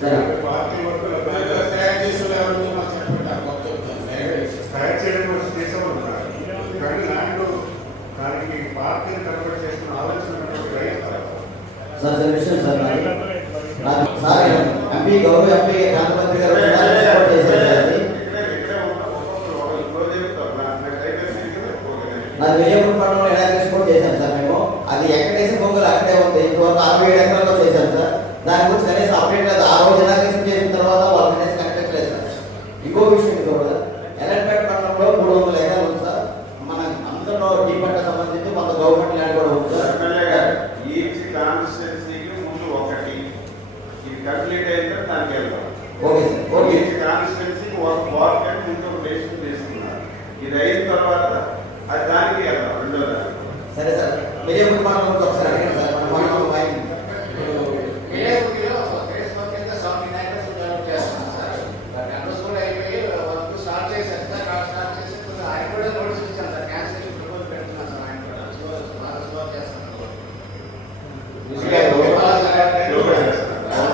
Party వరకు తయారు చేసే తయారు చేయడం చేసేవాళ్ళు కానీ ల్యాండ్ దానికి పార్టీని కన్వర్ట్ చేసిన ఆలోచన ఎంపీ గౌరవ ఎంపీ రామమంత్రి గారు అది విజయపురంలో ఎడాగ్రేషన్ కూడా చేశాం సార్ మేము. అది ఎక్కడేసి పొంగలు అక్కడే ఉంది. ఇంతవరకు 67 ఎకరాల్లో చేశాం సార్. దాని గురించి కనీసం అప్డేట్ లేదు. ఆ రోజు ఎడాగ్రేషన్ చేసిన తర్వాత వాళ్ళు కనీసం కనెక్ట్ లేదు సార్. ఇంకో విషయం కూడా ఎలక్ట్పేట మండలంలో 300 ఎకరాలు ఉంది సార్. మన అందులో టీ పంట సంబంధించి కొంత గవర్నమెంట్ ల్యాండ్ కూడా ఉంది సార్. ఈచ్ కాన్స్టిట్యున్సీకి ముందు ఒకటి ఇది కంప్లీట్ అయితే దానికి వెళ్తాం. Okay sir. ఓకే. ఈచ్ కాన్స్టిట్యున్సీకి ఒక బ్లాక్ అని ఇంకొక డెసిషన్ తీసుకున్నారు. ఇది అయిన తర్వాత అది దానికి వెళ్తాం రెండో దానికి. సరే సార్. విజయపురం మండలం ఒకసారి అడిగాను సార్. మనం